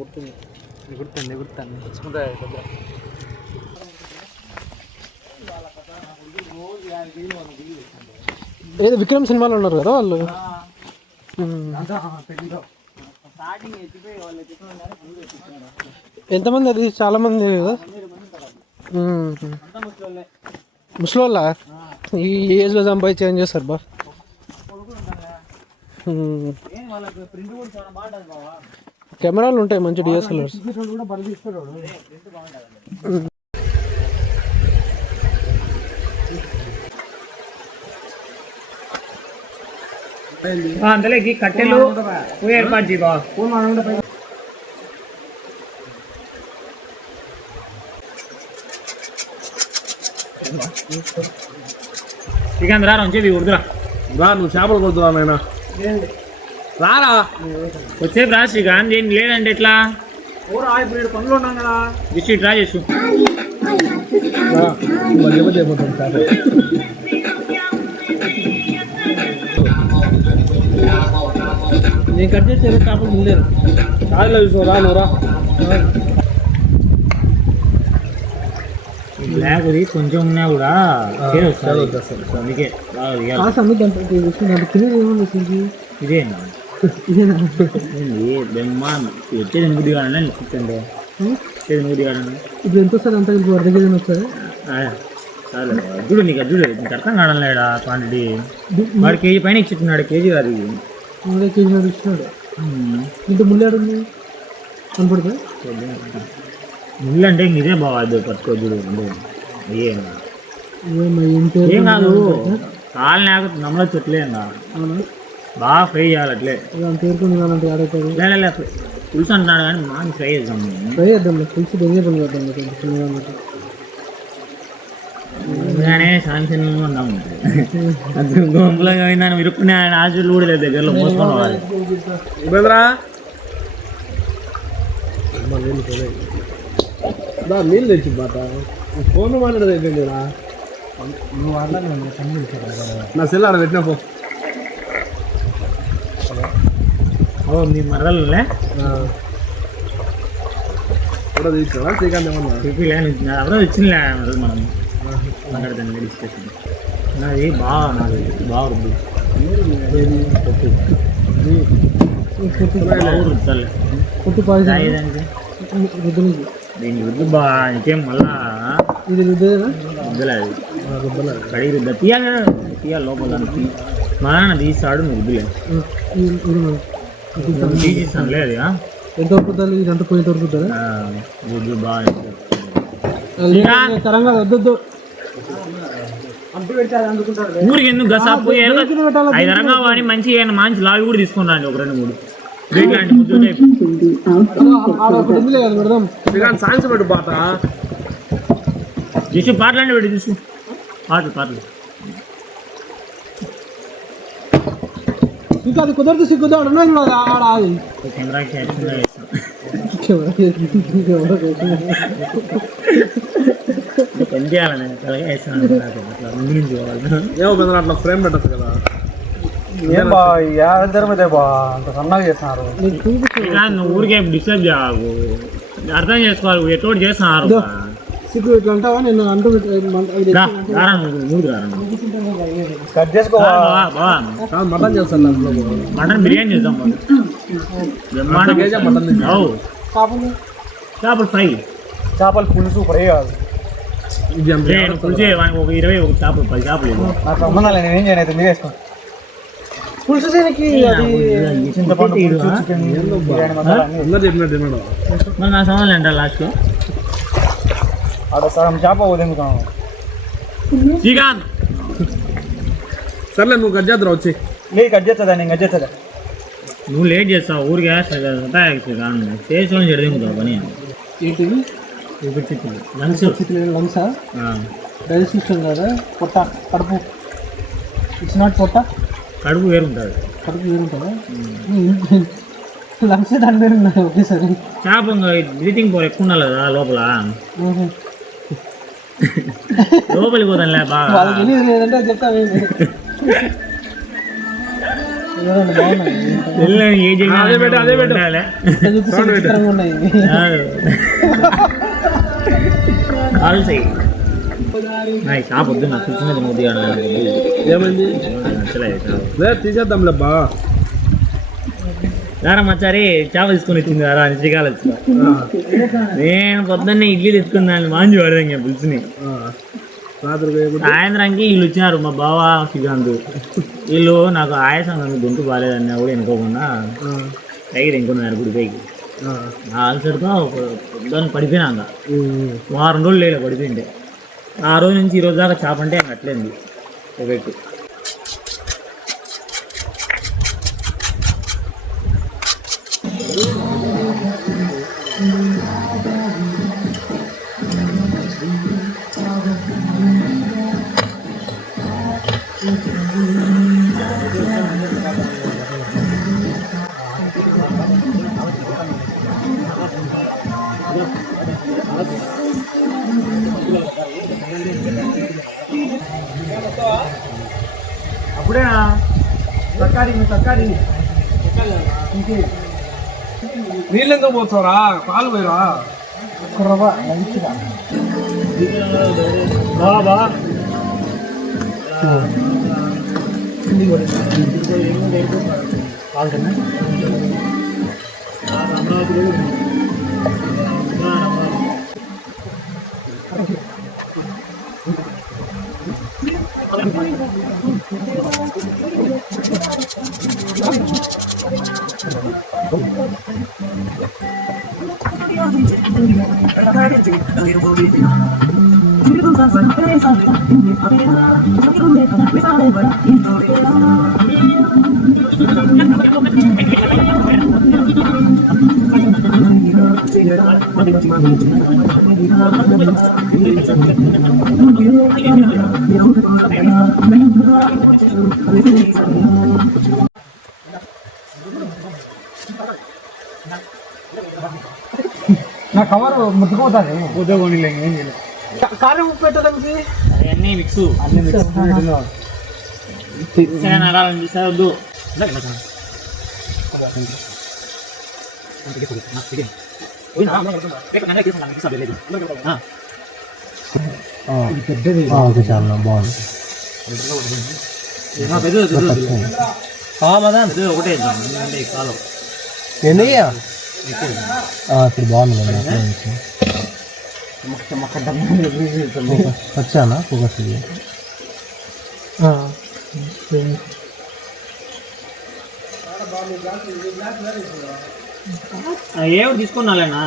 గుర్తుంది తెచ్చుకుంటా ఏదో విక్రమ్ సినిమాలో ఉన్నారు కదా వాళ్ళు. ఎంతమంది అది చాలా మంది కదా ముసలోళ్ళ ఈ ఏజ్లో సంపాదించి ఏం చేస్తారు బా. కెమెరాలు ఉంటాయి మంచి డిఎస్ఎల్ఆర్స్. అందులోకి కట్టెలు ఏర్పాటు చేయబా. శ్రీకాంత్ రా రంచేది ఉడుతురా రా, నువ్వు చేపలు కొడుతురా నాయన, రారా వచ్చేపు రా శ్రీకాంత్. ఏం లేదంటే ఎట్లా పనులు ఉన్నాం కదా, జస్ట్ ట్రై చేసు. మధ్య మధ్య అయిపోతాం చేపలు. నేను కట్ చేసి చేపలు ముందేరు కాయలో చూసుకో, రా నువ్వు రా. బ్లాక్ అది కొంచెం ఉన్నా కూడా అందుకే ఇదేనా బెమ్మ వచ్చేది ఎనిమిది కాడండి చిక్కండి, వచ్చేది ఎనిమిది కాడండి. ఇప్పుడు ఎంత వస్తుంది? అంత అర్ధ కేజీ వస్తుంది. చాలు చూడు, నీకు చూడు, నీకు అర్థం కావడంలేడా క్వాంటిటీ. వాడు కేజీ పైన ఇచ్చిట్టున్నాడు, కేజీ అది 3 కేజీ ఇచ్చినాడు. ఇంత ముళ్ళాడుంది కనపడుతుంది. ముళ్ళు అంటే ఇదే బాగా పట్టుకో చూడు. ఏం కాదు, కాలు లేక నమ్మలో చెట్లేంగా బాగా ఫ్రై చేయాలి అట్లే. పులుసు అంటున్నాడు కానీ మాకు ఫ్రై చేద్దాం. పులుసు దొంగ పని చేద్దాం. సాంక్షన్ ఉన్నాము గొంపులంగా పోయిందని విరుక్కునే ఆశలు కూడా లేదు, దగ్గరలో మోసుకొని పోవాలి. నీళ్ళు తెచ్చి బాట ఫోన్ మాట్లాడేది అయిపోయిందిరా. నువ్వు ఆడలేదు నా సెల్ ఆడ పెట్టినా పో. మీ మరదలే కూడా తీసుకురా శ్రీకాంత్ ఏమన్నా ఎవరో వచ్చిందిలే మనం మాట్లాడతాను డిస్కషన్. నాది నాది బాగుంది దీనికి రుద్దు బా. ఇంకేం మళ్ళా ఇది రుద్దేనా? రుద్దలేదు, కడిగి రుద్ద తీయాలి లోపల. మా నాన్న తీస్తాడు, నువ్వు రుద్దులేదు తీసిస్తాను లేదు. ఎంత వరుకుతుంది? ఇదంతా పోయేంత వరుకుతుందా? రుద్దు బాగా తరంగా వద్దు. ఊరికి ఎందుకు గసా పోయి 5 రంగా వాడి మంచి మంచి లావి కూడా తీసుకుని రండి, ఒక 2-3 లాంటి ముద్దు సాయంత్రం పెట్టు బాట. చూసి పాటలు పెట్టి చూసు పాటలు ఇంకా అది కుదరదు సిగ్గుదా ఆడాలి. కెమెరాకి పని చేయాలని అలాగే వేస్తాను. ముందు నుంచి పోవాలి అట్లా ఫ్రేమ్ పెట్టచ్చు కదా. నువ్వు ఊరికే డిస్టర్బ్ చేయకు, అర్థం చేసుకోవాలి. ఎటువంటి చేస్తున్నారు సిగ్గు ఇట్లా అంటావా? నేను అంటూ మటన్ చేస్తాను, మటన్ బిర్యానీ చేద్దాం. చేపలు ఫ్రై, చేపల పులుసు ఫ్రై కాదు పులుసు. ఒక 20 ఒక చేపలు 10 చేపలు నేనేం చేయను, మీరు వేసుకోండి. పులుసు చేయడానికి మరి నా సమాధానం ఏంటా లాస్ట్లో ఆడ సగం చేప వదిలించుకున్నాను. శ్రీకాంత్ సర్లే, నువ్వు కట్ చేద్దాం వచ్చి. లేదు కట్ చేస్తుందా? నేను కట్ చేస్తుందా? నువ్వు లేట్ చేస్తావు, ఊరికి చేసుకొని చెడదింగుతావు పని. ఏంటిది? లంగ్స్ లంగ్సా? డైజెషన్ కదా. పొట్ట, కడుపు. ఇట్స్ నాట్ పొట్ట, కడుపు వేరుంటుంది. కడుపు వేరుంటుందా? లంగ్స్ దాని వేరు ఉన్నాయి ఒకేసారి. చేప బ్రీతింగ్ పవర్ ఎక్కువ ఉండాలి కదా లోపల. లోపలికి పోతానులే బాగా. వాళ్ళకి తెలియదు లేదంటే చెప్తా. ఏ అదే పెట్టు, అదే పెట్టు. సౌండ్ పెట్టు. కాల్ చెయ్యి పొద్దున్న కూర్చు మీద మూతి ఏమైంది లేదు తీసేద్దాంలే బా. దారా మచ్చారి చేప తీసుకొని వచ్చింది దారా అని శ్రీకాలు వచ్చిన నేను పొద్దున్నే ఇడ్లీ తెచ్చుకున్నాను మాంజి పడదాం పులుసుని. సాయంత్రానికి వీళ్ళు వచ్చినారు మా బావ శ్రీకాంత్. వీళ్ళు నాకు ఆయాసం గొంతు బాగాలేదన్నా కూడా ఎనుకోకుండా పైకి ఎనుకున్నారు గుడిపైకి. అలసరితో పొద్దున్న పడిపోయినాక వారం రోజులు లేదు పడిపోయింటే. ఆ రోజు నుంచి ఈ రోజు దాకా చేప అంటే అట్లేంది పెట్టి. అప్పుడేనా తక్కాడి నీళ్ళు ఎందుకు పోతారా పాలు పోయిరా నా కవర్ ముద్దుకోతాను ముద్దకోని కారం ఉప్పు పెట్టడానికి అవన్నీ మిక్స్ నరాలని చూసారు. పెద్దది చాలా బాగుంది. ఒకటే కాలం ఎన్నయ్యా ఇప్పుడు బాగుంది. వచ్చానా ఫోకస్ ఏమి తీసుకున్నాలేనా